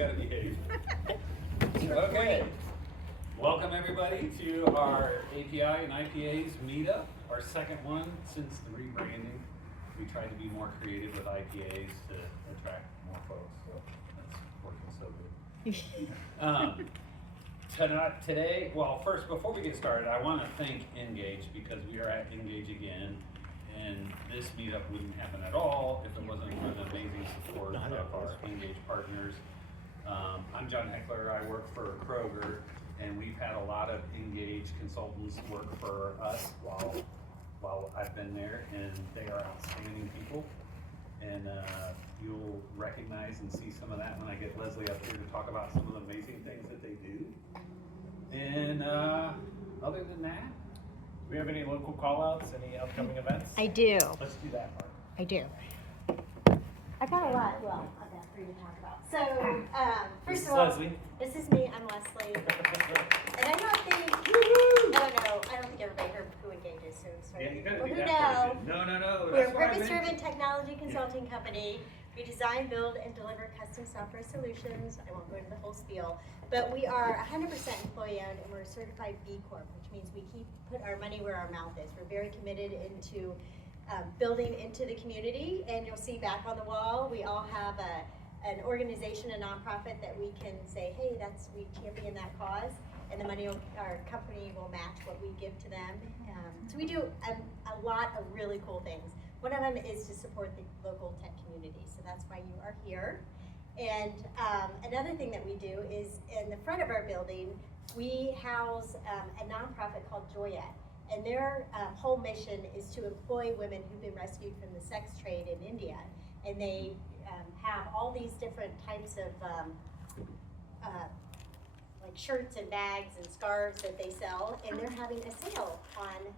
gotta behave. Okay. Welcome everybody to our API and IPAs meetup, our second one since the rebranding. We tried to be more creative with IPAs to attract more folks, so that's working so good. Today, well, first, before we get started, I want to thank Engage because we are at Engage again, and this meetup wouldn't happen at all if it wasn't for the amazing support of our Engage partners. I'm John Heckler. I work for Kroger, and we've had a lot of Engage consultants work for us while I've been there, and they are outstanding people. And you'll recognize and see some of that when I get Leslie up here to talk about some of the amazing things that they do. And other than that, do we have any local call-outs, any upcoming events? I do. Let's do that part. I do. I got a lot, well, I've got three to talk about. So, first of This is all, Leslie. this is me, I'm Leslie. And I don't think, I don't think everybody heard who Engage is, so sorry. yeah, you gotta Well, do who that. know? No. We're a that's what I meant. purpose-driven technology consulting company. We design, build, and deliver custom software solutions. I won't go into the whole spiel, but we are 100% employee-owned, and we're a certified B Corp, which means we put our money where our mouth is. We're very committed into building into the community, and you'll see back on the wall, we all have an organization, a nonprofit that we can say, hey, we champion that cause, and the money, our company will match what we give to them. So we do a lot of really cool things. One of them is to support the local tech community, so that's why you are here. And another thing that we do is in the front of our building, we house a nonprofit called Joyette. And their whole mission is to employ women who've been rescued from the sex trade in India. And they have all these different types of like shirts and bags and scarves that they sell. And they're having a sale on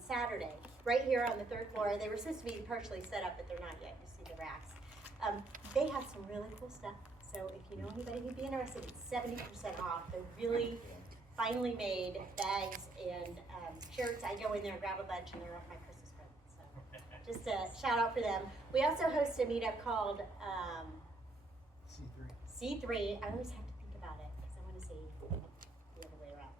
Saturday, right here on the third floor. They were supposed to be partially set up, but they're not yet. You see the racks. They have some really cool stuff. So if you know anybody who'd be interested, it's 70% off. They're really finely made bags and shirts. I go in there and grab a bunch, and they're off my Christmas present. So just a shout out for them. We also host a meetup called C3. I always have to think about it because I want to say the other way around.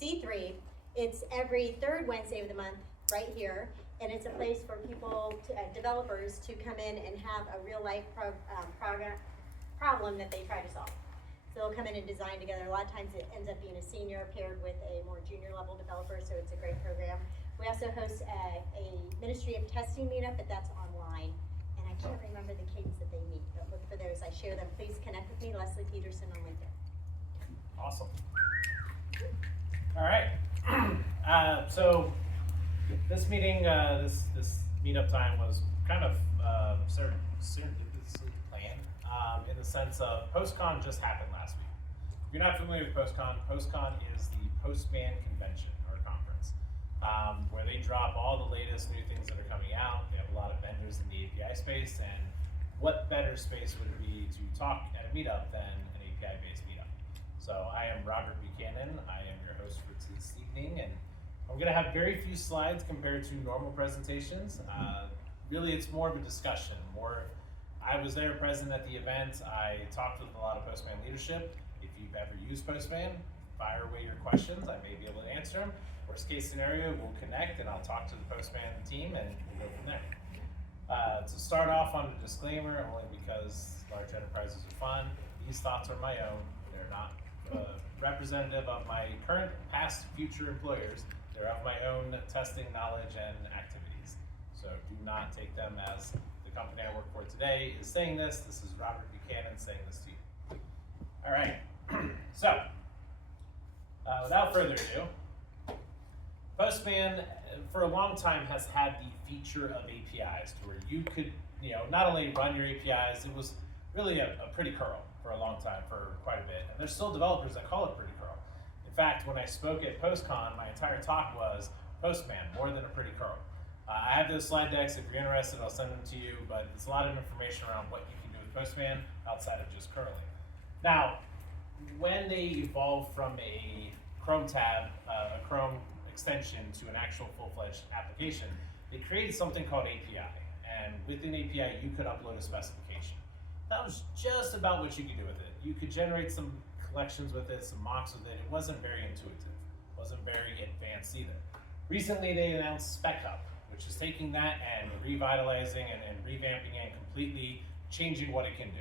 C3. It's every third Wednesday of the month, right here, and it's a place for people, developers, to come in and have a real life problem that they try to solve. So they'll come in and design together. A lot of times it ends up being a senior paired with a more junior level developer, so it's a great program. We also host a Ministry of Testing meetup, but that's online. And I can't remember the cadence that they meet, but look for those. I share them. Please connect with me, Leslie Peterson on LinkedIn. Awesome. All right. So this meeting, this meetup time was kind of serendipitously planned in the sense of Postcon just happened last week. If you're not familiar with Postcon, Postcon is the Postman convention or conference where they drop all the latest new things that are coming out. They have a lot of vendors in the API space, and what better space would it be to talk at a meetup than an API-based meetup? So I am Robert Buchanan. I am your host for this evening, and I'm going to have very few slides compared to normal presentations. Really, it's more of a discussion. I was there present at the event. I talked with a lot of Postman leadership. If you've ever used Postman, fire away your questions. I may be able to answer them. Worst case scenario, we'll connect and I'll talk to the Postman team and we'll go from there. To start off on a disclaimer, only because large enterprises are fun, these thoughts are my own. They're not representative of my current, past, future employers. They're of my own testing knowledge and activities. So do not take them as the company I work for today is saying this. This is Robert Buchanan saying this to you. All right. So without further ado, Postman for a long time has had the feature of APIs to where you could, not only run your APIs, it was really a pretty curl for a long time, for quite a bit. And there's still developers that call it pretty curl. In fact, when I spoke at Postcon, my entire talk was Postman, more than a pretty curl. I have those slide decks. If you're interested, I'll send them to you, but it's a lot of information around what you can do with Postman outside of just curling. Now, when they evolved from a Chrome tab, a Chrome extension to an actual full-fledged application, they created something called API. And within API, you could upload a specification. that was just about what you could do with it. You could generate some collections with it, some mocks with it. It wasn't very intuitive. It wasn't very advanced either. Recently, they announced Spec Hub, which is taking that and revitalizing and revamping and completely changing what it can do.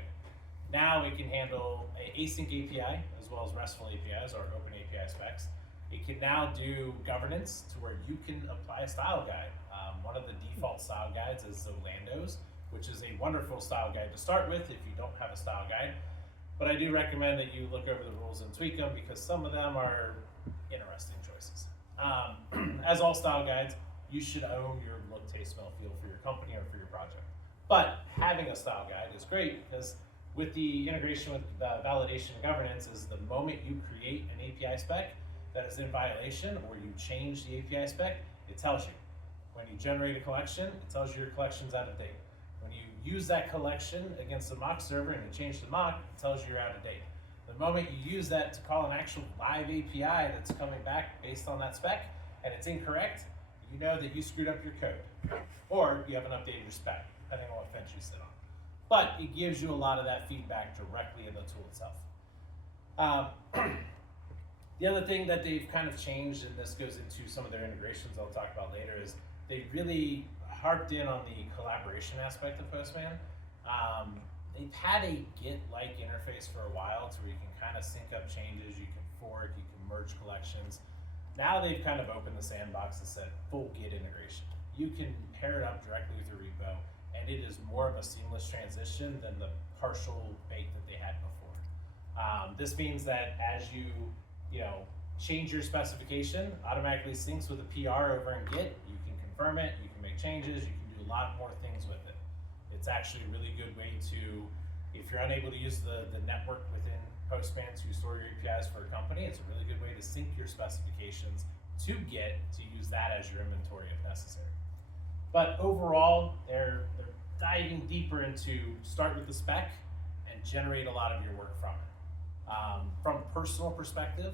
Now it can handle async API as well as RESTful APIs or open API specs. It can now do governance to where you can apply a style guide. One of the default style guides is Zolando's, which is a wonderful style guide to start with if you don't have a style guide. But I do recommend that you look over the rules and tweak them because some of them are interesting choices. As all style guides, you should own your look, taste, smell, feel for your company or for your project. But having a style guide is great because with the integration with validation and governance is the moment you create an API spec that is in violation or you change the API spec, it tells you. When you generate a collection, it tells you your collection's out of date. When you use that collection against a mock server and you change the mock, it tells you you're out of date. The moment you use that to call an actual live API that's coming back based on that spec and it's incorrect, you know that you screwed up your code or you haven't updated your spec, depending on what fence you sit on. But it gives you a lot of that feedback directly in the tool itself. The other thing that they've kind of changed, and this goes into some of their integrations I'll talk about later, is they really harped in on the collaboration aspect of Postman. They've had a Git-like interface for a while to where you can kind of sync up changes, you can fork, you can merge collections. Now they've kind of opened the sandbox and said full Git integration. You can pair it up directly with your repo, and it is more of a seamless transition than the partial bake that they had before. This means that as you change your specification, automatically syncs with a PR over in Git. You can confirm it, you can make changes, you can do a lot more things with it. It's actually a really good way to, if you're unable to use the network within Postman to store your APIs for a company, it's a really good way to sync your specifications to Git to use that as your inventory if necessary. But overall, they're diving deeper into start with the spec and generate a lot of your work from it. From a personal perspective,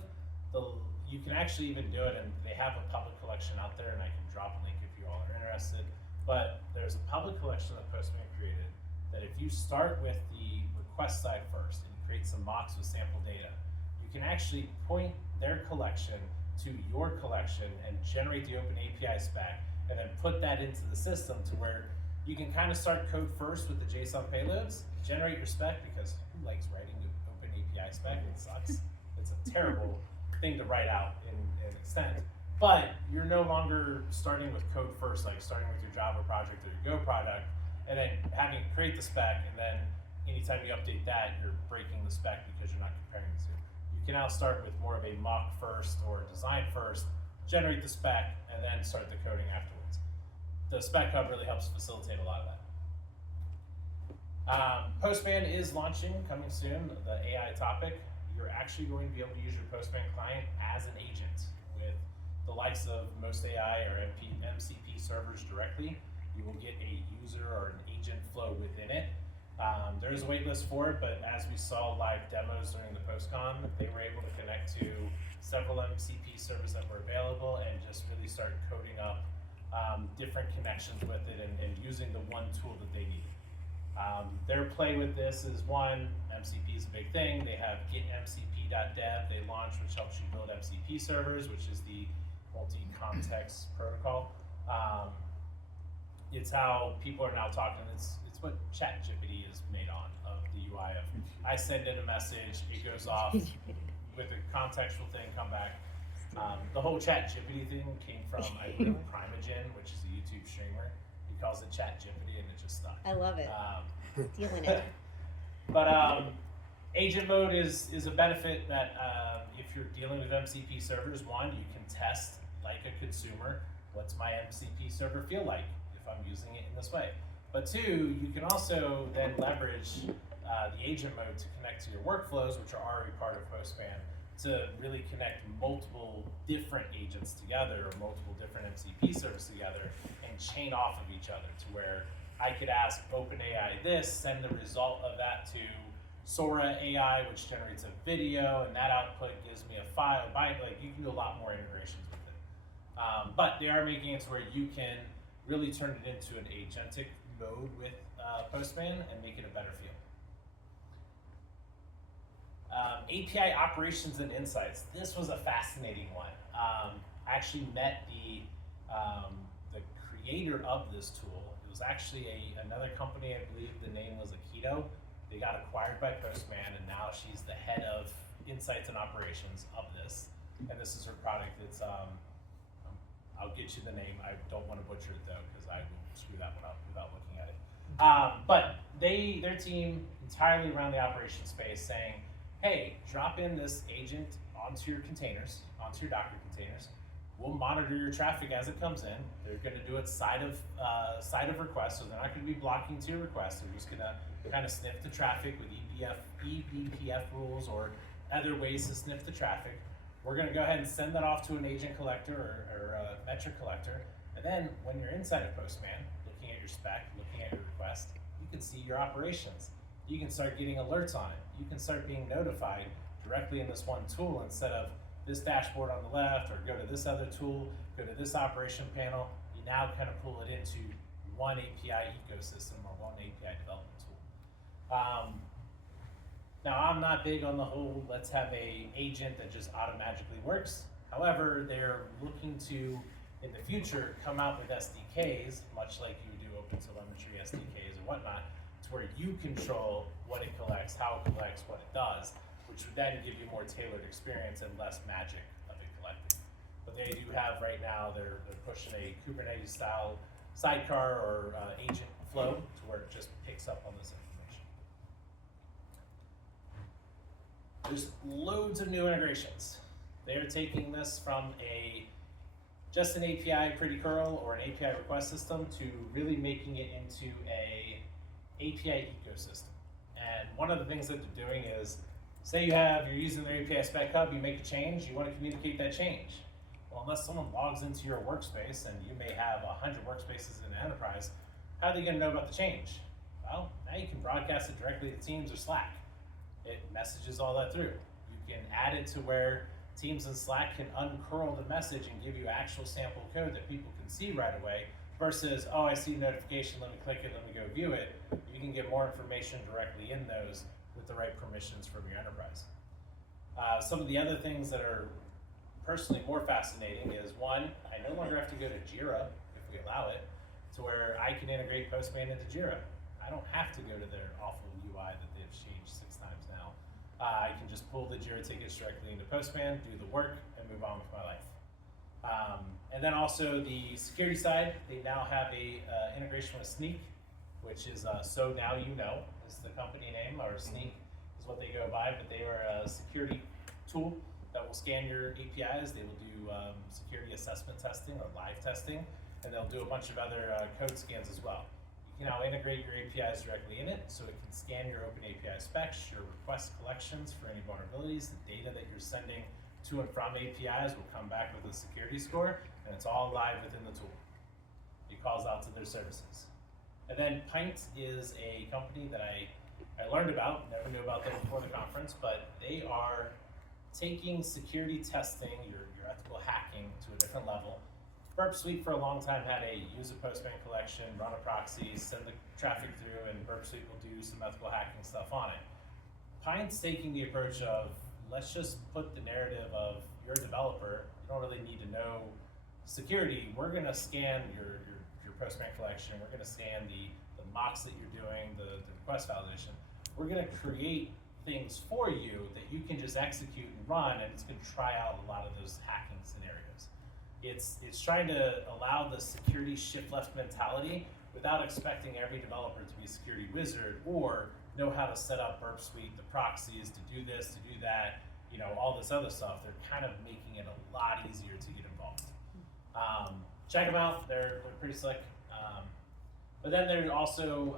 you can actually even do it, and they have a public collection out there, and I can drop a link if you all are interested. But there's a public collection that Postman created that if you start with the request side first and you create some mocks with sample data, you can actually point their collection to your collection and generate the open API spec and then put that into the system to where you can kind of start code first with the JSON payloads, generate your spec, because who likes writing an open API spec? It sucks. It's a terrible thing to write out in extent. But you're no longer starting with code first, like starting with your Java project or your Go product, and then having to create the spec, and then anytime you update that, you're breaking the spec because you're not comparing the two. You can now start with more of a mock first or design first, generate the spec, and then start the coding afterwards. The Spec Hub really helps facilitate a lot of that. Postman is launching, coming soon, the AI topic. You're actually going to be able to use your Postman client as an agent with the likes of most AI or MCP servers directly. You will get a user or an agent flow within it. There is a wait list for it, but as we saw live demos during the Postcon, they were able to connect to several MCP servers that were available and just really start coding up different connections with it and using the one tool that they need. Their play with this is one, MCP is a big thing. They have getmcp.dev they launched, which helps you build MCP servers, which is the multi-context protocol. It's how people are now talking. It's what ChatGPT is made on, of the UI of, I send in a message, it goes off with a contextual thing, come back. The whole ChatGPT thing came from, I believe, Primeagen, which is a YouTube streamer. He calls it ChatGPT and it just stuck. I love it. Stealing it. But agent mode is a benefit that if you're dealing with MCP servers, one, you can test like a consumer, what's my MCP server feel like if I'm using it in this way. But two, you can also then leverage the agent mode to connect to your workflows, which are already part of Postman, to really connect multiple different agents together or multiple different MCP servers together and chain off of each other to where I could ask OpenAI this, send the result of that to Sora AI, which generates a video, and that output gives me a file. Like, you can do a lot more integrations with it. But they are making it to where you can really turn it into an agentic mode with Postman and make it a better feel. API operations and insights. This was a fascinating one. I actually met the creator of this tool. It was actually another company, I believe the name was Aikido. They got acquired by Postman, and now she's the head of insights and operations of this. And this is her product. It's I'll get you the name. I don't want to butcher it though, because I will screw that one up without looking at it. But their team entirely around the operations space saying, hey, drop in this agent onto your containers, onto your Docker containers. We'll monitor your traffic as it comes in. They're going to do it side of request, so they're not going to be blocking to your request. They're just going to kind of sniff the traffic with eBPF rules or other ways to sniff the traffic. We're going to go ahead and send that off to an agent collector or a metric collector. And then when you're inside of Postman, looking at your spec, looking at your request, you can see your operations. You can start getting alerts on it. You can start being notified directly in this one tool instead of this dashboard on the left, or go to this other tool, go to this operation panel. You now kind of pull it into one API ecosystem or one API development tool. Now, I'm not big on the whole let's have a agent that just automatically works. However, they're looking to, in the future, come out with SDKs, much like you do OpenTelemetry SDKs or whatnot, to where you control what it collects, how it collects, what it does, which would then give you more tailored experience and less magic of it collecting. But they do have right now, they're pushing a Kubernetes style sidecar or agent flow to where it just picks up on this information. There's loads of new integrations. They're taking this from just an API pretty curl or an API request system to really making it into a API ecosystem. And one of the things that they're doing is, say you're using their API spec hub, you make a change, you want to communicate that change. Well, unless someone logs into your workspace, and you may have 100 workspaces in an enterprise, how are they going to know about the change? Well, now you can broadcast it directly to Teams or Slack. It messages all that through. You can add it to where Teams and Slack can uncurl the message and give you actual sample code that people can see right away, versus, oh, I see a notification, let me click it, let me go view it. You can get more information directly in those with the right permissions from your enterprise. Some of the other things that are personally more fascinating is, one, I no longer have to go to Jira, if we allow it, to where I can integrate Postman into Jira. I don't have to go to their awful UI that they've changed 6 times now. I can just pull the Jira tickets directly into Postman, do the work, and move on with my life. And then also the security side, they now have a integration with Sneak, which is So Now You Know is the company name, or Sneak is what they go by, but they are a security tool that will scan your APIs. They will do security assessment testing or live testing, and they'll do a bunch of other code scans as well. You can now integrate your APIs directly in it, so it can scan your open API specs, your request collections for any vulnerabilities, the data that you're sending to and from APIs will come back with a security score, and it's all live within the tool. It calls out to their services. And then Pint is a company that I learned about, never knew about them before the conference, but they are taking security testing, your ethical hacking, to a different level. Burp Suite for a long time had a use a Postman collection, run a proxy, send the traffic through, and Burp Suite will do some ethical hacking stuff on it. Pint's taking the approach of, let's just put the narrative of, you're a developer, you don't really need to know security. We're going to scan your Postman collection. We're going to scan the mocks that you're doing, the request validation. We're going to create things for you that you can just execute and run, and it's going to try out a lot of those hacking scenarios. It's trying to allow the security shift left mentality without expecting every developer to be a security wizard or know how to set up Burp Suite, the proxies, to do this, to do that, all this other stuff. They're kind of making it a lot easier to get involved. Check them out, they're pretty slick. But then there's also,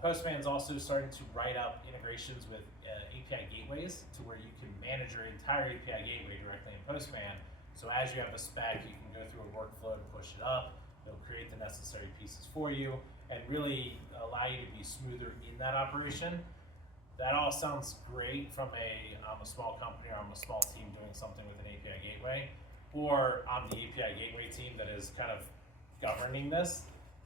Postman's also starting to write up integrations with API gateways to where you can manage your entire API gateway directly in Postman. So as you have a spec, you can go through a workflow to push it up. They'll create the necessary pieces for you and really allow you to be smoother in that operation. That all sounds great from I'm a small company, or I'm a small team doing something with an API gateway, or I'm the API gateway team that is kind of governing this.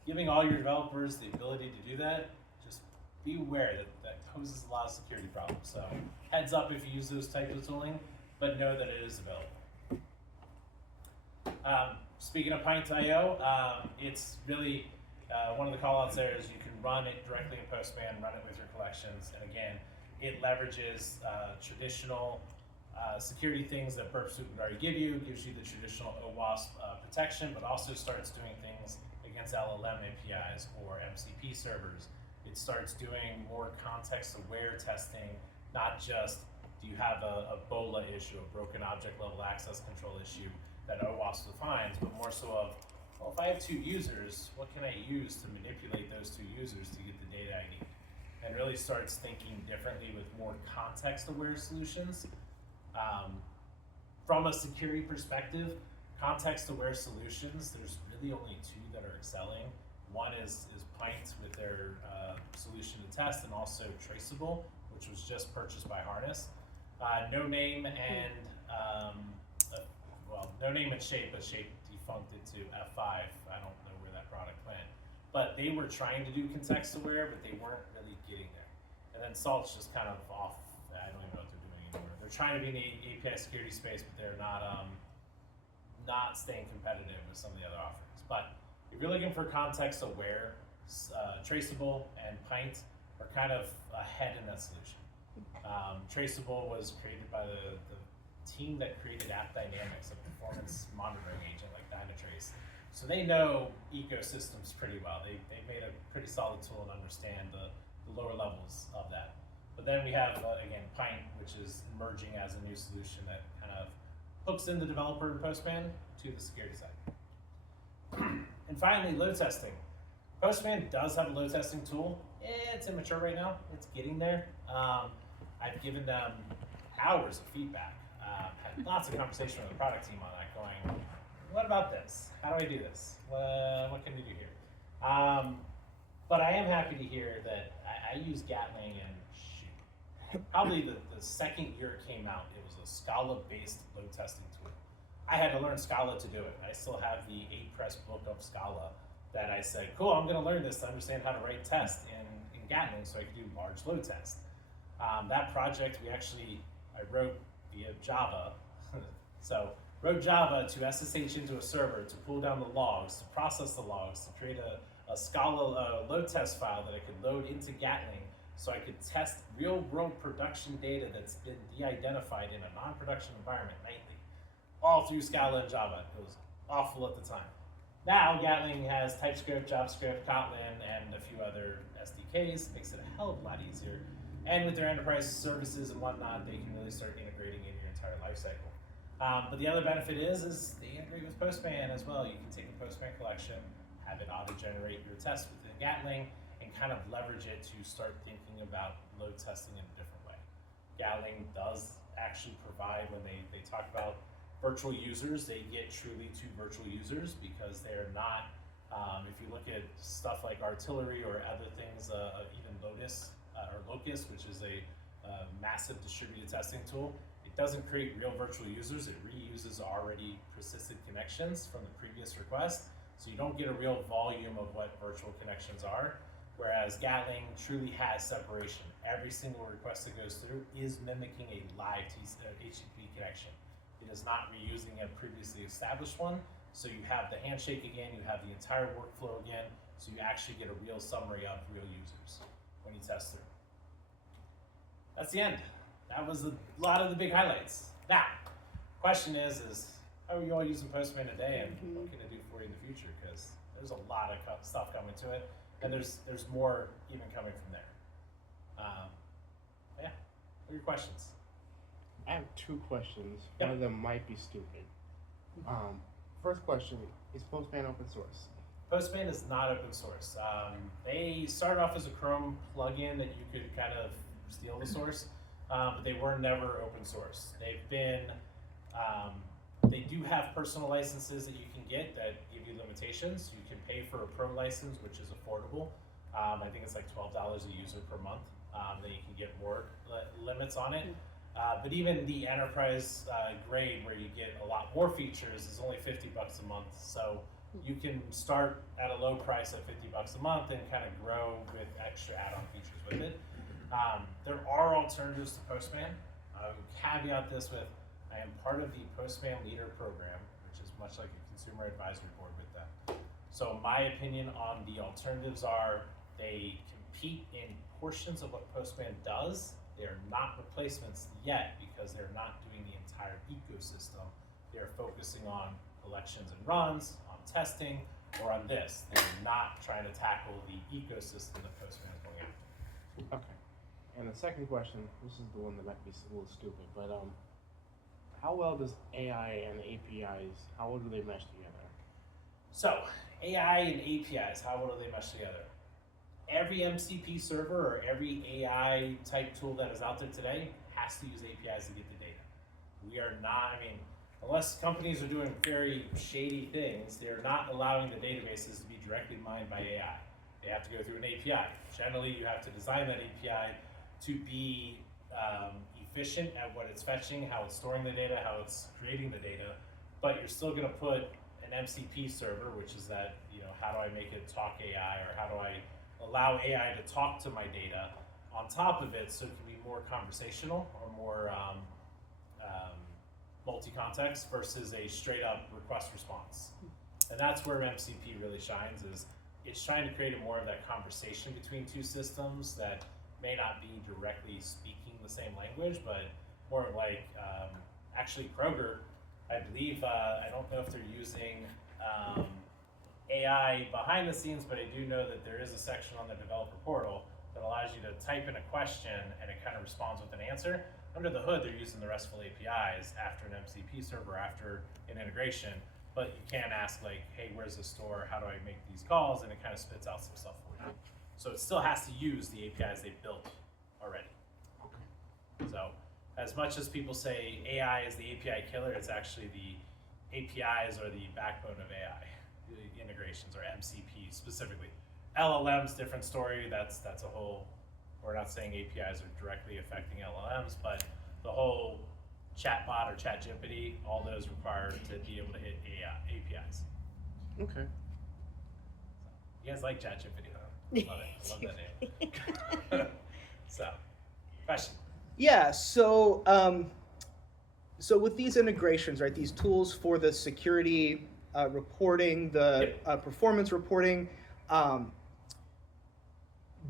Giving all your developers the ability to do that, just be aware that that poses a lot of security problems. So heads up if you use those types of tooling, but know that it is available. Speaking of Pint.io, it's really one of the callouts there is you can run it directly in Postman, run it with your collections, and again, it leverages traditional security things that Burp Suite would already give you, gives you the traditional OWASP protection, but also starts doing things against LLM APIs or MCP servers. It starts doing more context-aware testing, not just do you have a BOLA issue, a broken object level access control issue that OWASP defines, but more so of, well, if I have two users, what can I use to manipulate those two users to get the data I need? And really starts thinking differently with more context-aware solutions. From a security perspective, context-aware solutions, there's really only two that are excelling. One is Pint with their solution to test, and also Traceable, which was just purchased by Harness. No Name and No Name and Shape, but Shape defunct it to F5. I don't know where that product went. But they were trying to do context-aware, but they weren't really getting there. And then Salt's just kind of off. I don't even know what they're doing anymore. They're trying to be in the API security space, but they're not staying competitive with some of the other offerings. But if you're looking for context-aware, Traceable and Pint are kind of ahead in that solution. Traceable was created by the team that created AppDynamics, a performance monitoring agent like Dynatrace. So they know ecosystems pretty well. They made a pretty solid tool and understand the lower levels of that. But then we have, again, Pint, which is emerging as a new solution that kind of hooks in the developer in Postman to the security side. And finally, load testing. Postman does have a load testing tool. It's immature right now. It's getting there. I've given them hours of feedback. Had lots of conversation with the product team on that, going, what about this? How do I do this? What can we do here? But I am happy to hear that I use Gatling, and probably the second year it came out, it was a Scala-based load testing tool. I had to learn Scala to do it. I still have the 8-press book of Scala that I said, cool, I'm gonna learn this to understand how to write tests in Gatling so I can do large load tests. That project I wrote via Java. So wrote Java to SSH into a server to pull down the logs, to process the logs, to create a Scala load test file that I could load into Gatling so I could test real world production data that's been de-identified in a non-production environment nightly, all through Scala and Java. It was awful at the time. Now Gatling has TypeScript, JavaScript, Kotlin, and a few other SDKs, makes it a hell of a lot easier. And with their enterprise services and whatnot, they can really start integrating in your entire lifecycle. But the other benefit is they integrate with Postman as well. You can take a Postman collection, have it auto-generate your tests within Gatling, and kind of leverage it to start thinking about load testing in a different way. Gatling does actually provide, when they talk about virtual users, they get truly to virtual users because they're not, if you look at stuff like Artillery or other things, even Locust, which is a massive distributed testing tool, it doesn't create real virtual users. It reuses already persisted connections from the previous request. So you don't get a real volume of what virtual connections are, whereas Gatling truly has separation. Every single request that goes through is mimicking a live HTTP connection. It is not reusing a previously established one. So you have the handshake again, you have the entire workflow again, so you actually get a real summary of real users when you test through. That's the end. That was a lot of the big highlights. Now, question is how are you all using Postman today, and what can it do for you in the future? Because there's a lot of stuff coming to it, and there's more even coming from there. Yeah, what are your questions? I have two questions. Yep. One of them might be stupid. First question, is Postman open source? Postman is not open source. They started off as a Chrome plugin that you could kind of steal the source, but they were never open source. They've been, they do have personal licenses that you can get that give you limitations. You can pay for a pro license, which is affordable. I think it's like $12 a user per month. Then you can get more limits on it. But even the enterprise grade, where you get a lot more features, is only $50 a month. So you can start at a low price at $50 a month and kind of grow with extra add-on features with it. There are alternatives to Postman. I would caveat this with, I am part of the Postman Leader Program, which is much like a consumer advisory board with them. So my opinion on the alternatives are they compete in portions of what Postman does. They are not replacements yet because they're not doing the entire ecosystem. They're focusing on collections and runs, on testing, or on this. They're not trying to tackle the ecosystem that Postman is going after. Okay. And the second question, this is the one that might be a little stupid, but how well does AI and APIs, how well do they mesh together? So, AI and APIs, how well do they mesh together? Every MCP server or every AI type tool that is out there today has to use APIs to get the data. We are not, unless companies are doing very shady things, they're not allowing the databases to be directly mined by AI. They have to go through an API. Generally, you have to design that API to be efficient at what it's fetching, how it's storing the data, how it's creating the data, but you're still gonna put an MCP server, which is that, how do I make it talk AI, or how do I allow AI to talk to my data on top of it so it can be more conversational or more multi-context versus a straight up request response. And that's where MCP really shines, is it's trying to create more of that conversation between two systems that may not be directly speaking the same language, but more like, actually Kroger, I believe, I don't know if they're using AI behind the scenes, but I do know that there is a section on the developer portal that allows you to type in a question and it kind of responds with an answer. Under the hood, they're using the RESTful APIs after an MCP server, after an integration, but you can ask like, hey, where's the store? How do I make these calls? And it kind of spits out some stuff for you. So it still has to use the APIs they've built already. Okay. So as much as people say AI is the API killer, it's actually the APIs are the backbone of AI, the integrations, or MCP specifically. LLMs, different story, that's a whole, we're not saying APIs are directly affecting LLMs, but the whole chatbot or ChatGPT, all those require to be able to hit APIs. Okay. You guys like ChatGPT, huh? Love it. I love that name. So, question. Yeah, so so with these integrations, right, these tools for the security reporting, the performance reporting,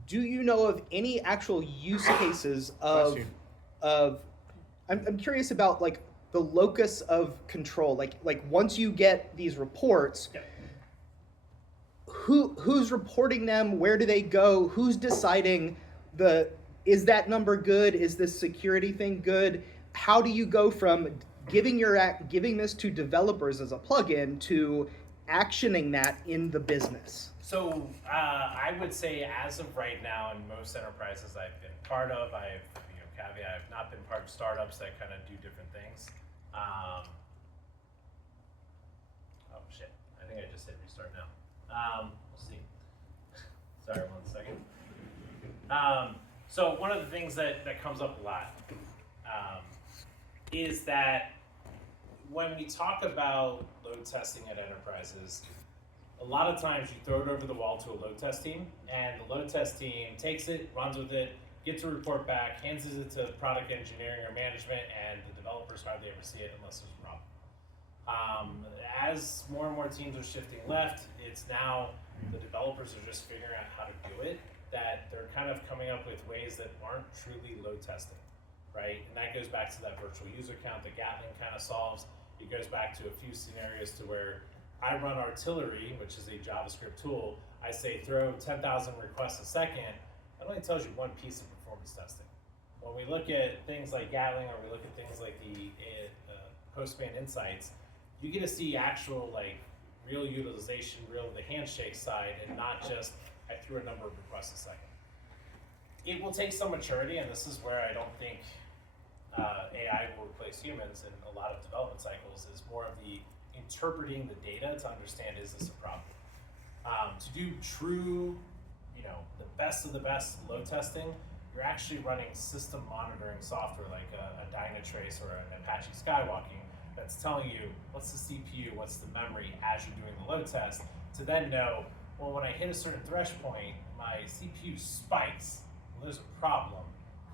do you know of any actual use cases of I'm curious about like the locus of control, like once you get these reports, who's reporting them? Where do they go? Who's deciding is that number good? Is this security thing good? How do you go from giving this to developers as a plugin to actioning that in the business? So I would say as of right now, in most enterprises I've been part of, caveat, I've not been part of startups that kind of do different things. Oh shit, I think I just hit restart now. We'll see. Sorry, 1 second. So one of the things that comes up a lot is that when we talk about load testing at enterprises, a lot of times you throw it over the wall to a load test team, and the load test team takes it, runs with it, gets a report back, hands it to product engineering or management, and the developers hardly ever see it unless there's a problem. As more and more teams are shifting left, it's now the developers are just figuring out how to do it, that they're kind of coming up with ways that aren't truly load testing, right? And that goes back to that virtual user count that Gatling kind of solves. It goes back to a few scenarios to where I run Artillery, which is a JavaScript tool. I say throw 10,000 requests a second. That only tells you one piece of performance testing. When we look at things like Gatling, or we look at things like the Postman Insights, you get to see actual real utilization, the handshake side, and not just I threw a number of requests a second. It will take some maturity, and this is where I don't think AI will replace humans in a lot of development cycles, is more of the interpreting the data to understand, is this a problem? To do true, the best of the best load testing, you're actually running system monitoring software like a Dynatrace or an Apache Skywalking, that's telling you what's the CPU, what's the memory as you're doing the load test, to then know, well, when I hit a certain threshold point, my CPU spikes. Well, there's a problem.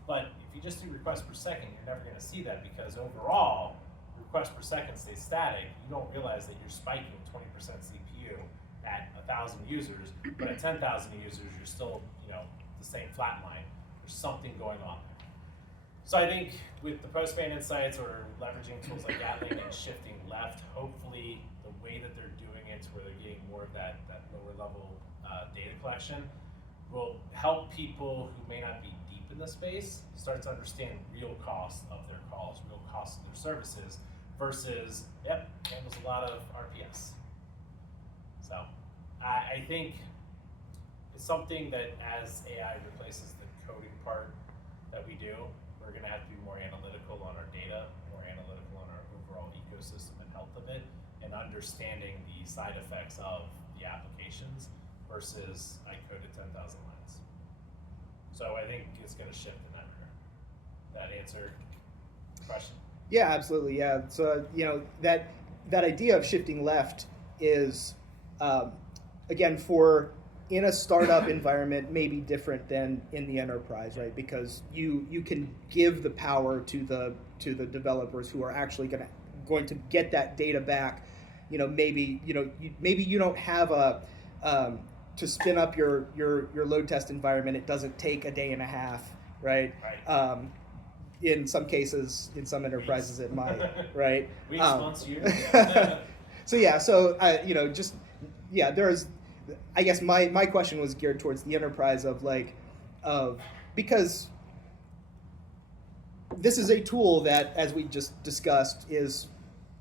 But if you just do requests per second, you're never going to see that, because overall, requests per second stay static. You don't realize that you're spiking 20% CPU at 1,000 users, but at 10,000 users, you're still, the same flat line. There's something going on there. So I think with the Postman insights or leveraging tools like Gatling and shifting left, hopefully the way that they're doing it to where they're getting more of that lower level data collection will help people who may not be deep in the space start to understand real costs of their calls, real costs of their services, versus, handles a lot of RPS. So I think it's something that as AI replaces the coding part that we do, we're going to have to be more analytical on our data, more analytical on our overall ecosystem and health of it, and understanding the side effects of the applications versus I coded 10,000 lines. So I think it's going to shift in that regard. That answer the question? Yeah, absolutely. Yeah. So that idea of shifting left is again, for in a startup environment, may be different than in the enterprise, right? Because you can give the power to the developers who are actually going to get that data back. Maybe you don't have to spin up your load test environment. It doesn't take a day and a half, right? Right. In some cases, in some enterprises, it might, right? Weeks, months, years. There's, I guess my question was geared towards the enterprise because this is a tool that, as we just discussed, is,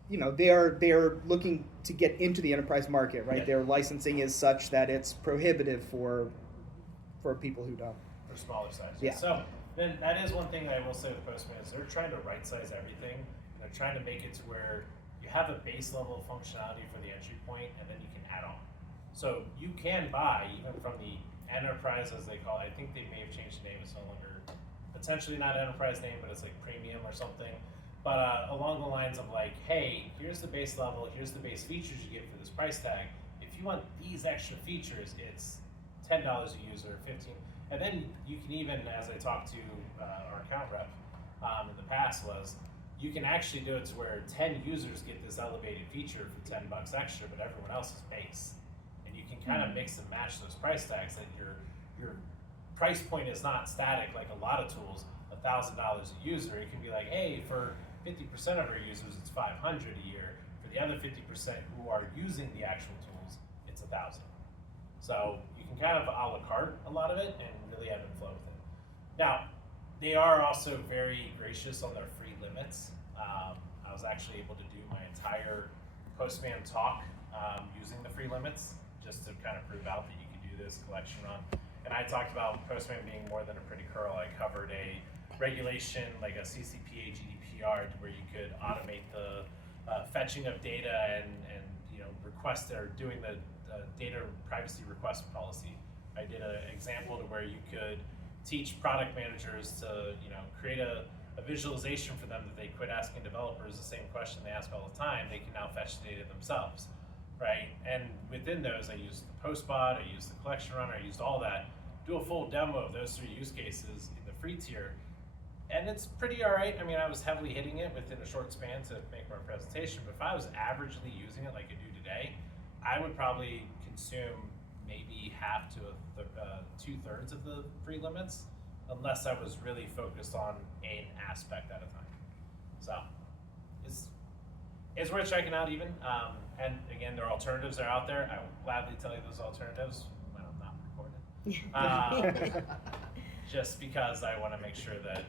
they are looking to get into the enterprise market, right? Yeah. Their licensing is such that it's prohibitive for people who don't. For smaller size. Yeah. So then that is one thing that I will say with Postman is they're trying to right size everything. They're trying to make it to where you have a base level of functionality for the entry point, and then you can add on. So you can buy even from the enterprise, as they call it. I think they may have changed the name. It's no longer, potentially not enterprise name, but it's like premium or something. But along the lines of like, hey, here's the base level, here's the base features you get for this price tag. If you want these extra features, it's $10 a user, $15. And then you can even, as I talked to our account rep in the past, was you can actually do it to where 10 users get this elevated feature for $10 extra, but everyone else is base. And you can kind of mix and match those price tags, that your price point is not static like a lot of tools, $1,000 a user. It can be like, hey, for 50% of our users, it's $500 a year. For the other 50% who are using the actual tools, it's $1,000. So you can kind of a la carte a lot of it and really ebb and flow with it. Now, they are also very gracious on their free limits. I was actually able to do my entire Postman talk using the free limits, just to kind of prove out that you can do this collection run. And I talked about Postman being more than a pretty curl. I covered a regulation like a CCPA GDPR where you could automate the fetching of data and request or doing the data privacy request policy. I did an example to where you could teach product managers to create a visualization for them that they quit asking developers the same question they ask all the time. They can now fetch the data themselves, right? And within those, I used the Postbot, I used the collection runner, I used all that. Do a full demo of those 3 use cases in the free tier, and it's pretty all right. I mean, I was heavily hitting it within a short span to make my presentation, but if I was averagely using it like I do today, I would probably consume maybe half to 2/3 of the free limits, unless I was really focused on an aspect at a time. So it's worth checking out even. And again, their alternatives are out there. I will gladly tell you those alternatives when I'm not recording. Just because I want to make sure that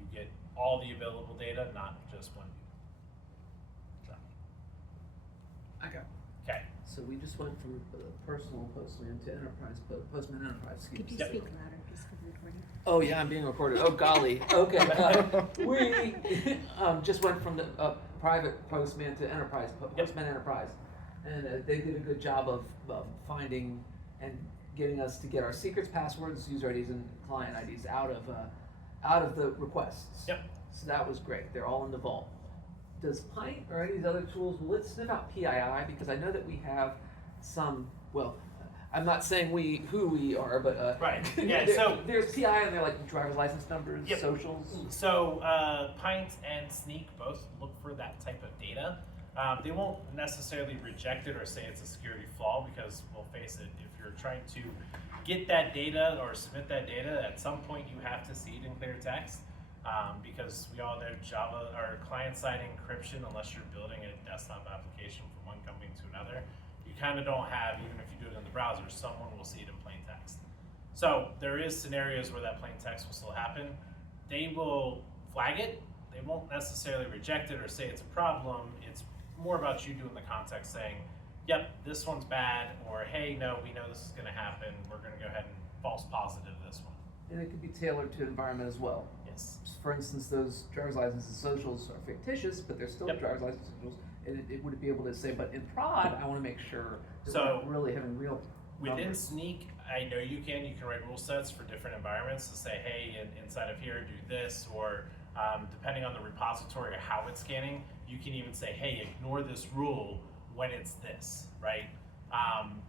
you get all the available data, not just one view. So. Okay. Okay. So we just went from personal Postman to enterprise, Postman Enterprise. Could you me. speak louder, just for the recording? Oh yeah, I'm being recorded. Oh golly. Okay. We just went from the private Postman to enterprise, Postman Enterprise, and they did a good job of finding and getting us to get our secrets, passwords, user IDs, and client IDs out of the requests. Yep. So that was great. They're all in the vault. does Pint or any of these other tools, let's sniff out PII, because I know that we have some, well, I'm not saying who we are, but Right. Yeah. there's PII and they're like driver's license numbers, Yep. socials. So Pint and Sneak both look for that type of data. They won't necessarily reject it or say it's a security flaw, because we'll face it, if you're trying to get that data or submit that data, at some point you have to see it in clear text, because we all know Java or client-side encryption, unless you're building a desktop application from one company to another, you kind of don't have, even if you do it in the browser, someone will see it in plain text. So there is scenarios where that plain text will still happen. They will flag it. They won't necessarily reject it or say it's a problem. It's more about you doing the context saying, yep, this one's bad, or hey, no, we know this is going to happen. We're going to go ahead and false positive this one. And it could be tailored to environment as well. Yes. For instance, those driver's licenses and socials are fictitious, but they're still Yep. driver's license socials. And it would be able to say, but in prod, I want to make sure that So, we're not really having real Within numbers. Sneak, I know you can write rule sets for different environments to say, hey, inside of here, do this, or depending on the repository or how it's scanning, you can even say, hey, ignore this rule when it's this, right?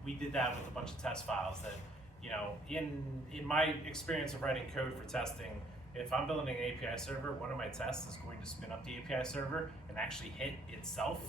We did that with a bunch of test files that, you know, in my experience of writing code for testing, if I'm building an API server, one of my tests is going to spin up the API server and actually hit itself.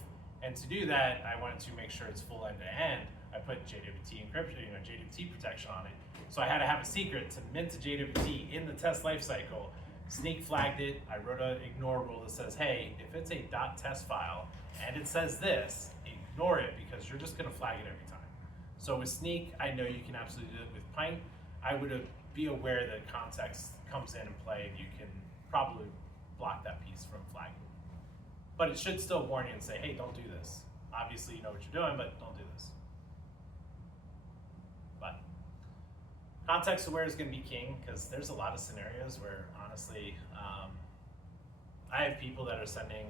And to do that, I wanted to make sure it's full end to end. I put JWT encryption, JWT protection on it. So I had to have a secret to mint to JWT in the test lifecycle. Sneak flagged it. I wrote an ignore rule that says, hey, if it's a .test file and it says this, ignore it, because you're just going to flag it every time. So with Sneak, I know you can absolutely do it. With Pint, I would be aware that context comes in and play, and you can probably block that piece from flagging. But it should still warn you and say, hey, don't do this. Obviously, you know what you're doing, but don't do this. But context aware is going to be king, because there's a lot of scenarios where, honestly, I have people that are sending,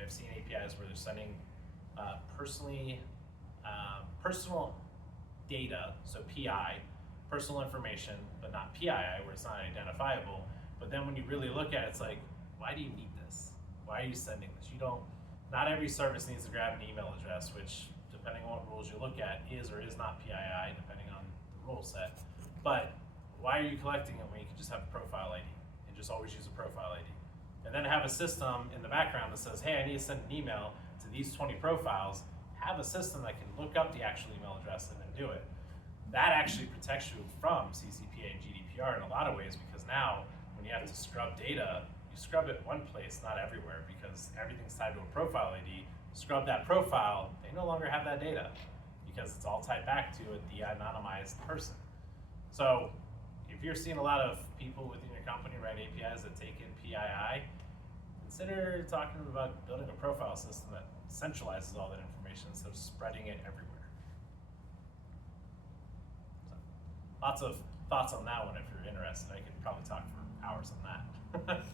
I've seen APIs where they're sending personal data, so PI, personal information, but not PII, where it's not identifiable. But then when you really look at it, it's like, why do you need this? Why are you sending this? Not every service needs to grab an email address, which, depending on what rules you look at, is or is not PII, depending on the rule set. But why are you collecting it when you can just have a profile ID and just always use a profile ID? And then have a system in the background that says, hey, I need to send an email to these 20 profiles. Have a system that can look up the actual email address and then do it. That actually protects you from CCPA and GDPR in a lot of ways, because now when you have to scrub data, you scrub it one place, not everywhere, because everything's tied to a profile ID. Scrub that profile, they no longer have that data, because it's all tied back to a de-anonymized person. So if you're seeing a lot of people within your company write APIs that take in PII, consider talking about building a profile system that centralizes all that information instead of spreading it everywhere. So, lots of thoughts on that one if you're interested. I could probably talk for hours on that.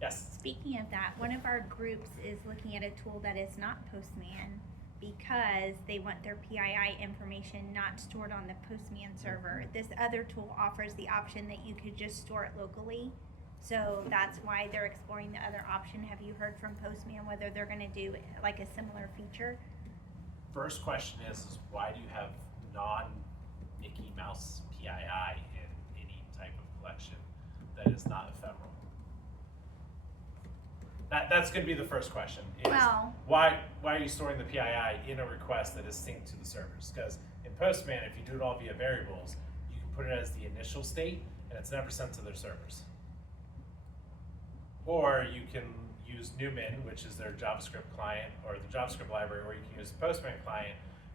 Yes? Speaking of that, one of our groups is looking at a tool that is not Postman, because they want their PII information not stored on the Postman server. This other tool offers the option that you could just store it locally. So that's why they're exploring the other option. Have you heard from Postman whether they're going to do like a similar feature? First question is why do you have non-Mickey Mouse PII in any type of collection that is not ephemeral? That's going to be the first question. Is Well, why are you storing the PII in a request that is synced to the servers? Because in Postman, if you do it all via variables, you can put it as the initial state, and it's never sent to their servers. Or you can use Newman, which is their JavaScript client, or the JavaScript library, or you can use the Postman client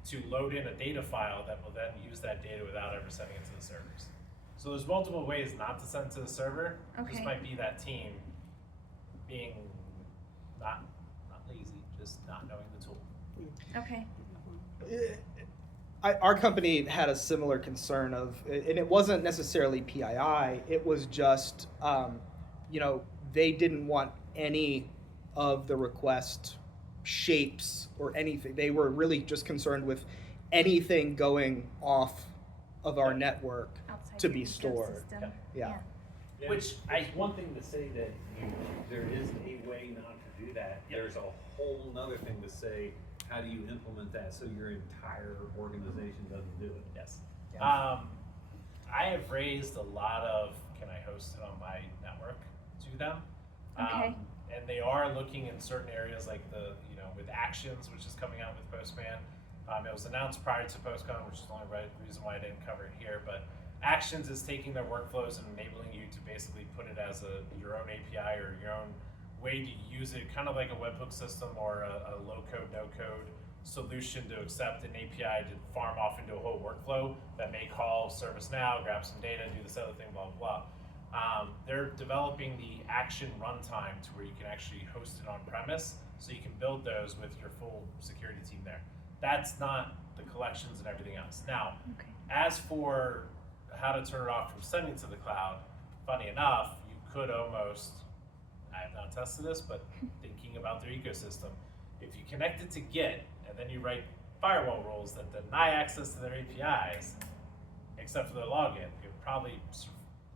to load in a data file that will then use that data without ever sending it to the servers. So there's multiple ways not to send to the server. This Okay. might be that team being not lazy, just not knowing the tool. okay. Our company had a similar concern of, and it wasn't necessarily PII, it was just, they didn't want any of the request shapes or anything. They were really just concerned with anything going off of our network Outside to your be stored. ecosystem. Yeah. Which It's one thing to say that there is a way not to do that. Yep. There's a whole nother thing to say, how do you implement that so your entire organization doesn't do it? Yes. Yeah. I have raised a lot of, can I host it on my network to them? Okay. And they are looking in certain areas like with Actions, which is coming out with Postman. It was announced prior to Postcon, which is the only reason why I didn't cover it here, but Actions is taking their workflows and enabling you to basically put it as your own API or your own way to use it, kind of like a webhook system or a low-code, no-code solution to accept an API to farm off into a whole workflow that may call ServiceNow, grab some data, do this other thing, blah, blah, blah. They're developing the Action runtime to where you can actually host it on premise, so you can build those with your full security team there. That's not the collections and everything else. Now, Okay. as for how to turn it off from sending to the cloud, funny enough, you could almost, I have not tested this, but thinking about their ecosystem, if you connect it to Git and then you write firewall rules that deny access to their APIs, except for their login, you would probably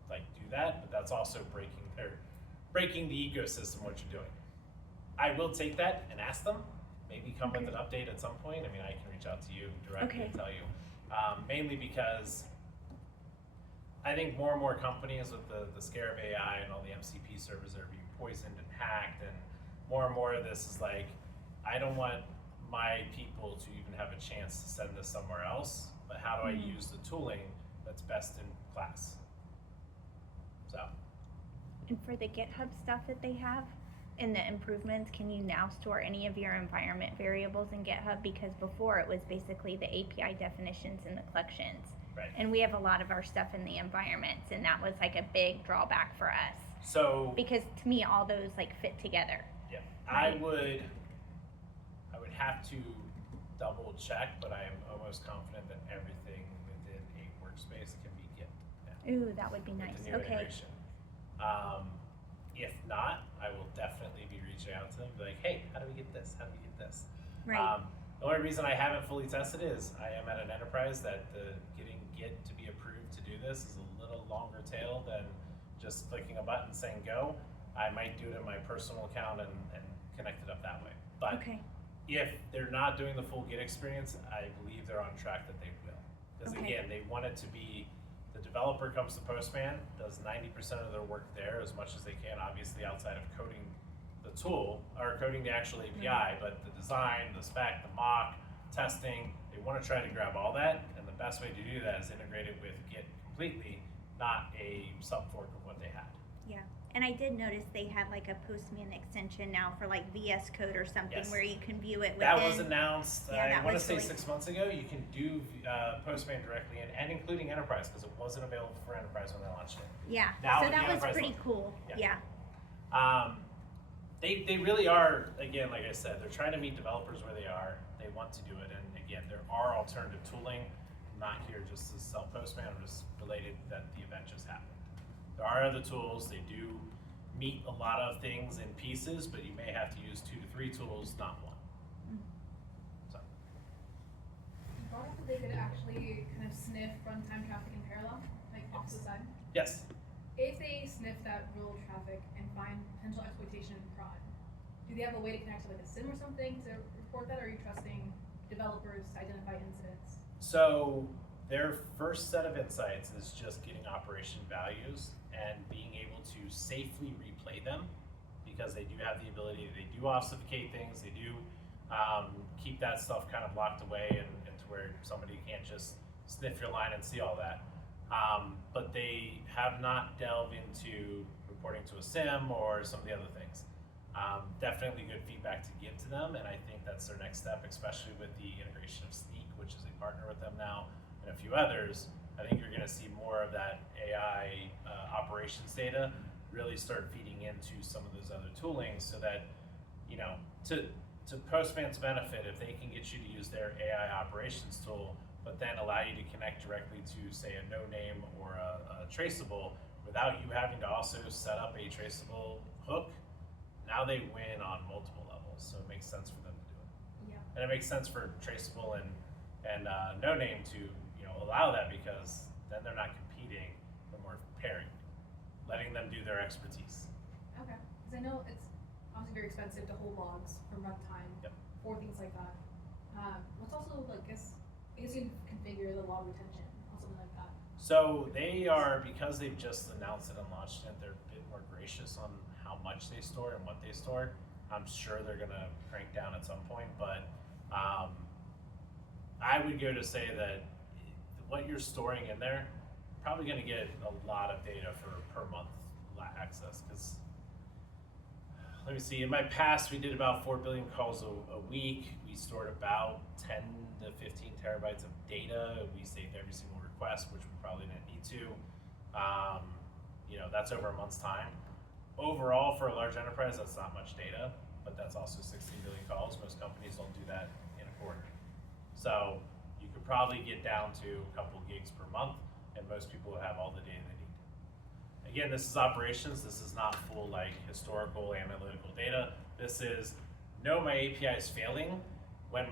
do that, but that's also breaking the ecosystem, what you're doing. I will take that and ask them, maybe come with an update at some point. I mean, I can reach out to you directly and tell you, mainly because I think more and more companies with the scare of AI and all the MCP servers that are being poisoned and hacked, and more of this is like, I don't want my people to even have a chance to send this somewhere else, but how do I use the tooling that's best in class? So. And for the GitHub stuff that they have and the improvements, can you now store any of your environment variables in GitHub? Because before it was basically the API definitions and the collections. Right. And we have a lot of our stuff in the environments, and that was like a big drawback for us. So. Because to me, all those fit together. Yeah, Right. I would have to double check, but I am almost confident that everything within a workspace can be Git now. Ooh, that would be With nice. the new Okay. integration. If not, I will definitely be reaching out to them, be like, hey, how do we get this? How do we get this? Right. The only reason I haven't fully tested is I am at an enterprise that getting Git to be approved to do this is a little longer tail than just clicking a button saying go. I might do it in my personal account and connect it up that way. But Okay. if they're not doing the full Git experience, I believe they're on track that they will. Because Okay. again, they want it to be, the developer comes to Postman, does 90% of their work there as much as they can, obviously outside of coding the tool, or coding the actual API, but the design, the spec, the mock, testing, they want to try to grab all that, and the best way to do that is integrate it with Git completely, not a sub-fork of what they had. Yeah. And I did notice they had like a Postman extension now for like VS Code or something Yes. where you can view it within. That was announced, Yeah, I that want to was say really- 6 months ago. You can do Postman directly in, and including Enterprise, because it wasn't available for Enterprise when they launched it. Yeah. Now So with that the was enterprise pretty one. cool. Yeah. Yeah. They really are, again, like I said, they're trying to meet developers where they are. They want to do it, and again, there are alternative tooling. I'm not here just to sell Postman, I'm just related that the event just happened. There are other tools, they do meet a lot of things in pieces, but you may have to use 2 to 3 tools, not one. So, You brought up that they could actually kind of sniff runtime traffic in parallel, like off to the side. yes. If they sniff that real traffic and find potential exploitation and fraud, do they have a way to connect to like a SIM or something to report that, or are you trusting developers to identify incidents? So their first set of insights is just getting operation values and being able to safely replay them, because they do have the ability, they do authenticate things, they do keep that stuff kind of locked away and to where somebody can't just sniff your line and see all that. But they have not delved into reporting to a SIM or some of the other things. Definitely good feedback to give to them, and I think that's their next step, especially with the integration of Sneak, which is a partner with them now, and a few others. I think you're going to see more of that AI operations data really start feeding into some of those other toolings, so that, you know, to Postman's benefit, if they can get you to use their AI operations tool, but then allow you to connect directly to, say, a no name or a traceable, without you having to also set up a traceable hook, now they win on multiple levels. So it makes sense for them to do it. Yeah. And it makes sense for traceable and no name to allow that, because then they're not competing, but more pairing. letting them do their expertise. Okay, because I know it's obviously very expensive to hold logs for runtime Yep. for things like that. What's also, I guess you can configure the log retention or something like that. So they are, because they've just announced it and launched it, they're a bit more gracious on how much they store and what they store. I'm sure they're gonna crank down at some point, but I would go to say that what you're storing in there, probably gonna get a lot of data for per month access, because let me see, in my past, we did about 4 billion calls a week. We stored about 10 to 15 terabytes of data. We saved every single request, which we probably didn't need to. You know, that's over a month's time. Overall, for a large enterprise, that's not much data, but that's also 16 billion calls. Most companies don't do that in a quarter. So you could probably get down to a couple gigs per month, and most people will have all the data they need. Again, this is operations. This is not full like historical analytical data. This is, know my API is failing when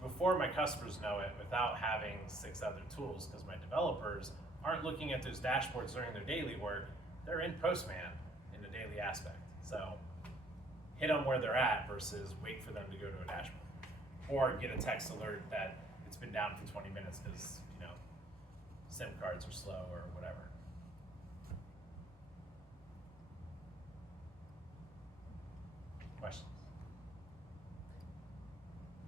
before my customers know it, without having 6 other tools, because my developers aren't looking at those dashboards during their daily work. They're in Postman in the daily aspect. So hit them where they're at versus wait for them to go to a dashboard, or get a text alert that it's been down for 20 minutes because, you know, SIM cards are slow or whatever. Questions?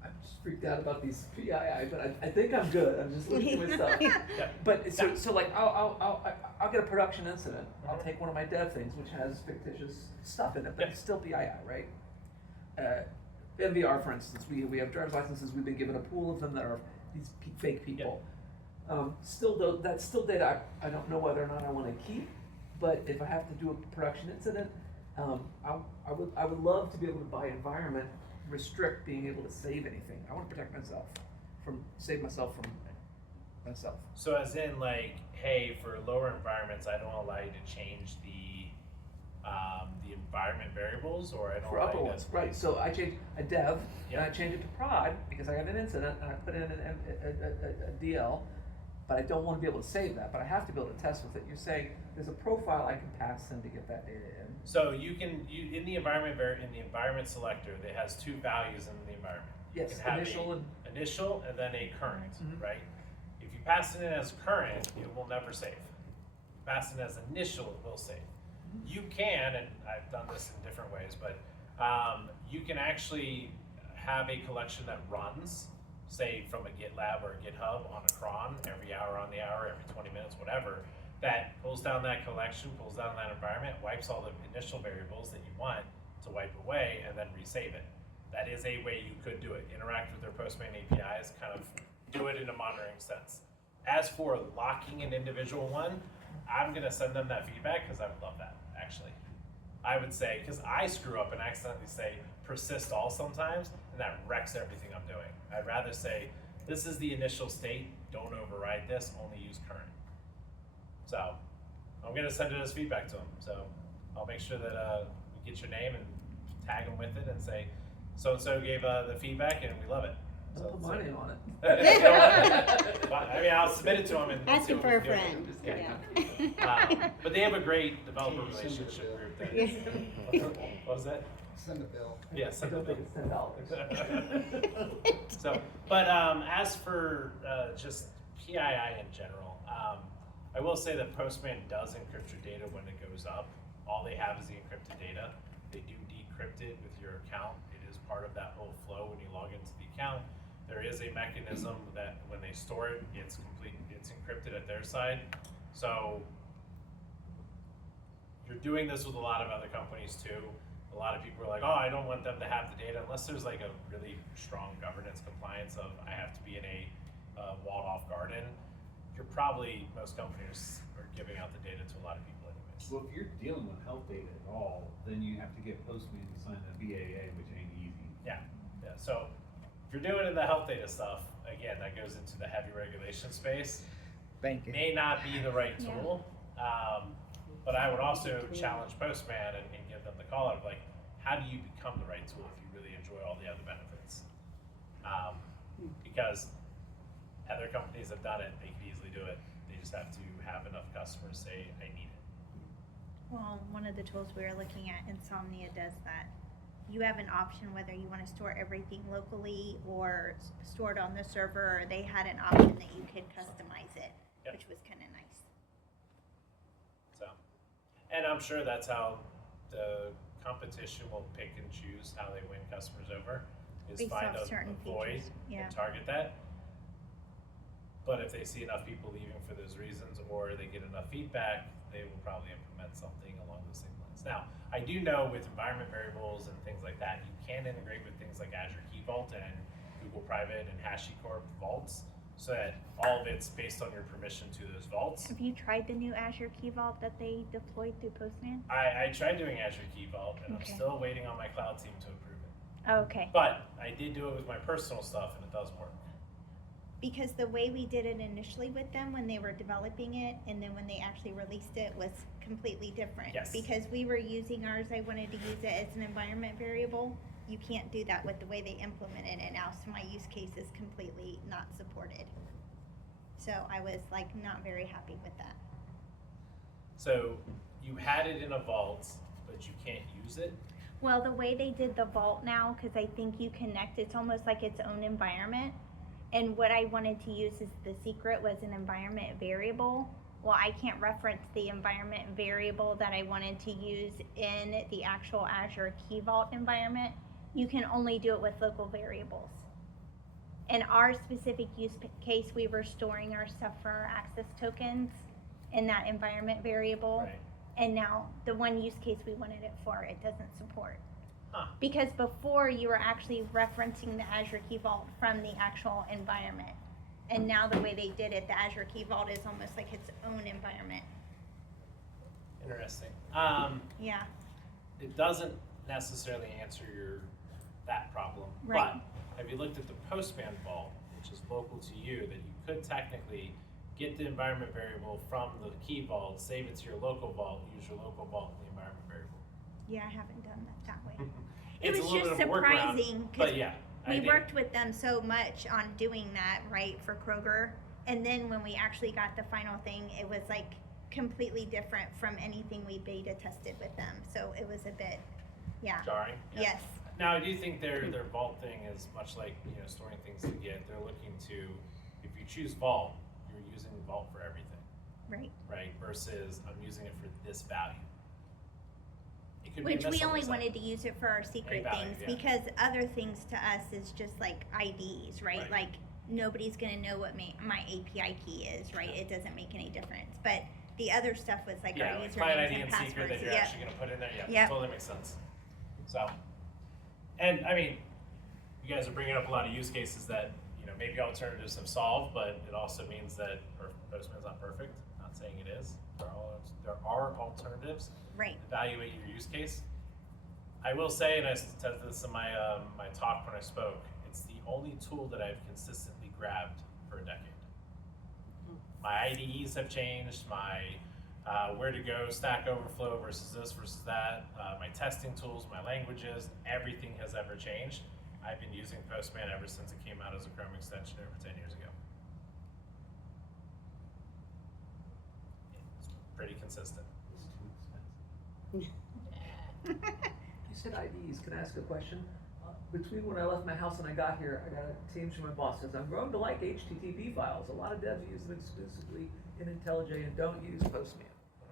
I'm just freaked out about these PII, but I think I'm good. I'm just looking at my stuff. Yeah. But so like I'll get a production incident. I'll take one of my dev things which has fictitious stuff in it, but Yep. it's still PII, right? MVR, for instance, we have driver's licenses. We've been given a pool of them that are these fake people. Still though, that's still data I don't know whether or not I want to keep. But if I have to do a production incident, I would love to be able to, by environment, restrict being able to save anything. I want to protect myself save myself from myself. So as in like, hey, for lower environments, I don't allow you to change the environment variables, or I don't For allow upper you ones, to. right? So I change a dev and Yeah. I change it to prod because I have an incident and I put in a DL, but I don't want to be able to save that. But I have to be able to test with it. You're saying there's a profile I can pass in to get that data in. So you in the environment selector, that has 2 values in the environment. You Yes, can have initial and then a current, Mhm. right? If you pass it in as current, it will never save. If you pass it as initial, it will save. You can, and I've done this in different ways, but you can actually have a collection that runs, say from a GitLab or a GitHub on a cron every hour on the hour, every 20 minutes, whatever, that pulls down that collection, pulls down that environment, wipes all the initial variables that you want to wipe away, and then resave it. That is a way you could do it. Interact with their Postman APIs, kind of do it in a monitoring sense. As for locking an individual one, I'm gonna send them that feedback because I would love that, actually. I would say, because I screw up and accidentally say persist all sometimes, and that wrecks everything I'm doing. I'd rather say, this is the initial state, don't override this, only use current. So, I'm gonna send it as feedback to them. So, I'll make sure that we get your name and tag them with it and say, so-and-so gave the feedback and we love it. I'll put my name on it. I mean, I'll submit it to them and Ask see him what for we a can do. friend. Yeah. But they have a great developer relationship group that, what was that? Send a bill. Yeah, I send a don't bill. think it's $10. So, but as for just PII in general, I will say that Postman does encrypt your data when it goes up. All they have is the encrypted data. They do decrypt it with your account. It is part of that whole flow when you log into the account. There is a mechanism that when they store it, it's encrypted at their side. So you're doing this with a lot of other companies too. A lot of people are like, oh, I don't want them to have the data unless there's like a really strong governance compliance of I have to be in a walled off garden. You're probably, most companies are giving out the data to a lot of people anyways. Well, if you're dealing with health data at all, then you have to get Postman to sign a BAA, which ain't easy. Yeah. So if you're doing in the health data stuff, again, that goes into the heavy regulation space. Banking. May not be the right tool, but I would also challenge Postman and give them the call out of like, how do you become the right tool if you really enjoy all the other benefits? Because other companies have done it, they can easily do it. They just have to have enough customers say, I need it. Well, one of the tools we were looking at, Insomnia, does that. You have an option whether you want to store everything locally or store it on the server, or they had an option that you could customize it, Yep. which was kind of nice. So, and I'm sure that's how the competition will pick and choose how they win customers over, is Based find off a certain void features, yeah. and target that. But if they see enough people leaving for those reasons, or they get enough feedback, they will probably implement something along those same lines. Now, I do know with environment variables and things like that, you can integrate with things like Azure Key Vault and Google Private and HashiCorp vaults, so that all of it's based on your permission to those vaults. Have you tried the new Azure Key Vault that they deployed through Postman? I tried doing Azure Key Vault, and Okay. I'm still waiting on my cloud team to approve it. Oh, okay. But I did do it with my personal stuff, and it does work. Because the way we did it initially with them when they were developing it, and then when they actually released it, was completely different. Yes. Because we were using ours, I wanted to use it as an environment variable. You can't do that with the way they implemented it now, so my use case is completely not supported. So I was like not very happy with that. So you had it in a vault, but you can't use it. Well, the way they did the vault now, because I think you connect, it's almost like its own environment. And what I wanted to use is the secret was an environment variable. Well, I can't reference the environment variable that I wanted to use in the actual Azure Key Vault environment. You can only do it with local variables. In our specific use case, we were storing our stuff for our access tokens in that environment variable. Right. And now the one use case we wanted it for, it doesn't support. Huh. Because before you were actually referencing the Azure Key Vault from the actual environment. And now the way they did it, the Azure Key Vault is almost like its own environment. Interesting. Yeah, It doesn't necessarily answer that problem. Right. But have you looked at the Postman vault, which is local to you, that you could technically get the environment variable from the key vault, save it to your local vault, use your local vault in the environment variable. yeah, I haven't done that way. It It's was a little just bit of a workaround, surprising, 'cause but yeah. I We think- worked with them so much on doing that, right, for Kroger. And then when we actually got the final thing, it was like completely different from anything we beta tested with them. So it was a bit, yeah, jarring. Yeah. yes. Now I do think their vault thing is much like storing things to get. They're looking to, if you choose vault, you're using vault for everything, Right. right? Versus I'm using it for this value. It could be Which a we only miscellaneous wanted to use it for our secret value, things, yeah. because other things to us is just like IDs, right? Right. Like nobody's gonna know what my API key is, right? It doesn't make any difference. But the other stuff was like yeah, our like client usernames ID and and passwords. secret that you're Yep. actually going to put in there. Yeah, Yep. totally makes sense. So, and I mean, you guys are bringing up a lot of use cases that maybe alternatives have solved, but it also means that Postman's not perfect. Not saying it is. There are alternatives. Right. Evaluate your use case. I will say, and I said this in my my talk when I spoke, it's the only tool that I've consistently grabbed for a decade. My IDEs have changed, my where to go, Stack Overflow versus this versus that, my testing tools, my languages, everything has ever changed. I've been using Postman ever since it came out as a Chrome extension over 10 years ago. It's pretty consistent. It's too expensive. You said IDs. Can I ask a question? Between when I left my house and I got here, I got a team from my boss says I'm growing to like HTTP files. A lot of devs use them exclusively in IntelliJ and don't use Postman.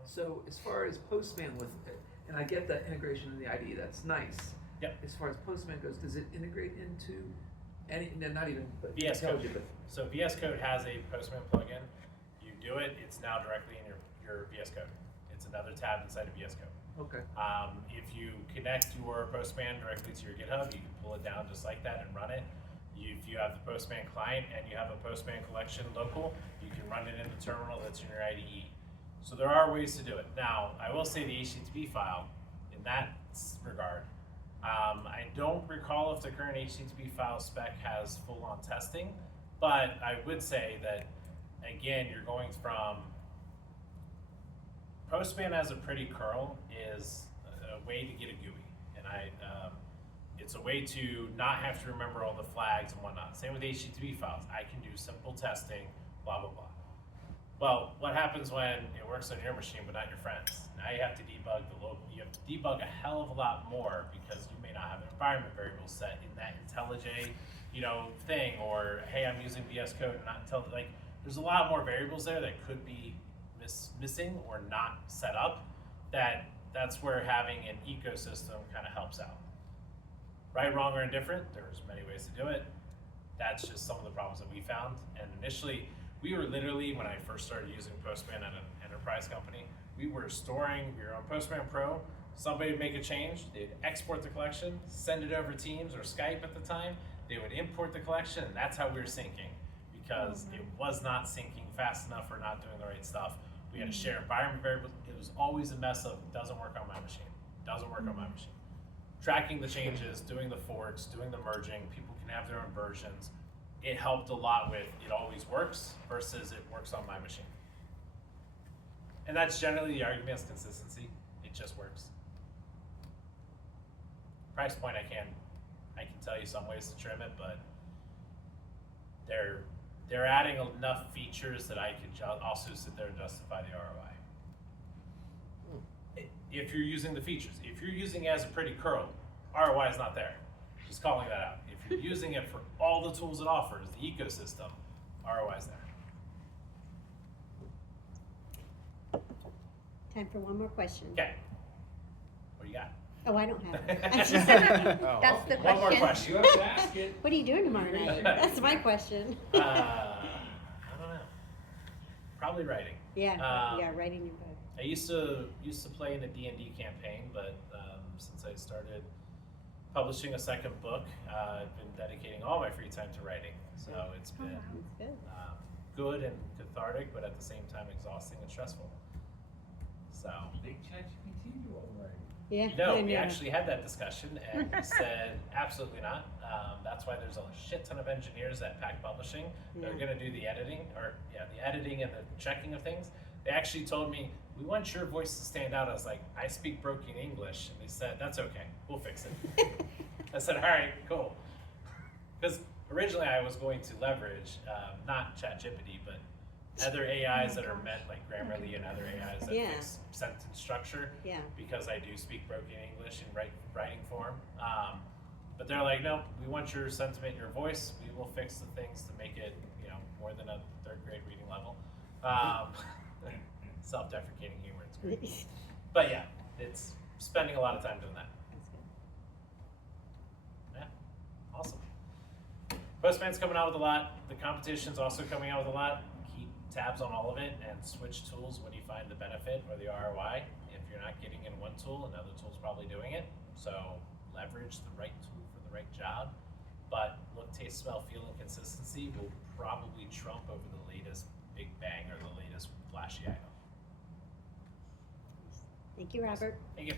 So as far as Postman with, and I get the integration in the IDE, that's nice. Yep. As far as Postman goes, does it integrate into any? No, not even but VS Code. IntelliJ, but So VS Code has a Postman plugin. You do it, it's now directly in your VS Code. It's another tab inside of VS Code. okay. If you connect your Postman directly to your GitHub, you can pull it down just like that and run it. If you have the Postman client and you have a Postman collection local, you can run it in the terminal that's in your IDE. So there are ways to do it. Now, I will say the HTTP file, in that regard, I don't recall if the current HTTP file spec has full-on testing, but I would say that, again, you're going from Postman as a pretty curl is a way to get a GUI, and it's a way to not have to remember all the flags and whatnot. Same with HTTP files. I can do simple testing, blah, blah, blah. Well, what happens when it works on your machine but not your friends? Now you have to debug the local. You have to debug a hell of a lot more because you may not have an environment variable set in that IntelliJ, thing, or hey, I'm using VS Code and not Intelli. Like, there's a lot more variables there that could be missing or not set up. That's where having an ecosystem kind of helps out. Right, wrong, or indifferent. There's many ways to do it. That's just some of the problems that we found. And initially, we were literally, when I first started using Postman at an enterprise company, we were on Postman Pro. Somebody would make a change, they'd export the collection, send it over Teams or Skype at the time. They would import the collection, and that's how we were syncing, because it was not syncing fast enough or not doing the right stuff. We had to share environment variables. It was always a mess of, doesn't work on my machine, doesn't work on my machine. Tracking the changes, doing the forks, doing the merging, people can have their own versions. It helped a lot with it always works versus it works on my machine. And that's generally the argument is consistency. It just works. Price point, I can tell you some ways to trim it, but they're adding enough features that I could also sit there and justify the ROI. If you're using the features, if you're using it as a pretty curl, ROI is not there. Just calling that out. If you're using it for all the tools it offers, the ecosystem, ROI is there. Time for one more question. Okay. What do you got? Oh, I don't have it. That's the question. One more question. You have to ask it. What are you doing tomorrow night? That's my question. I don't know. Probably writing. Yeah, writing your book. I used to play in a D&D campaign, but since I started publishing a second book, I've been dedicating all my free time to writing. So it's been That's good. good and cathartic, but at the same time exhausting and stressful. So, Big ChatGPT you all right. Yeah. we actually had that discussion and we said absolutely not. That's why there's a shit ton of engineers at Pack Publishing that are going to do the editing, the editing and the checking of things. They actually told me, we want your voice to stand out. I was like, I speak broken English. And they said, that's okay, we'll fix it. I said, all right, cool. Because originally I was going to leverage, not ChatGPT, but other AIs that are meant, like Grammarly and other AIs that fix sentence structure. Yeah. Because I do speak broken English in writing form. But they're like, nope, we want your sentiment, your voice. We will fix the things to make it, more than a third grade reading level. Self-deprecating humor, it's great. But yeah, it's spending a lot of time doing that. Yeah, awesome. Postman's coming out with a lot. The competition's also coming out with a lot. Keep tabs on all of it and switch tools when you find the benefit or the ROI. If you're not getting in one tool, another tool's probably doing it. So leverage the right tool for the right job. But look, taste, smell, feel, and consistency will probably trump over the latest big bang or the latest flashy item. Thank you, Robert. Thank you.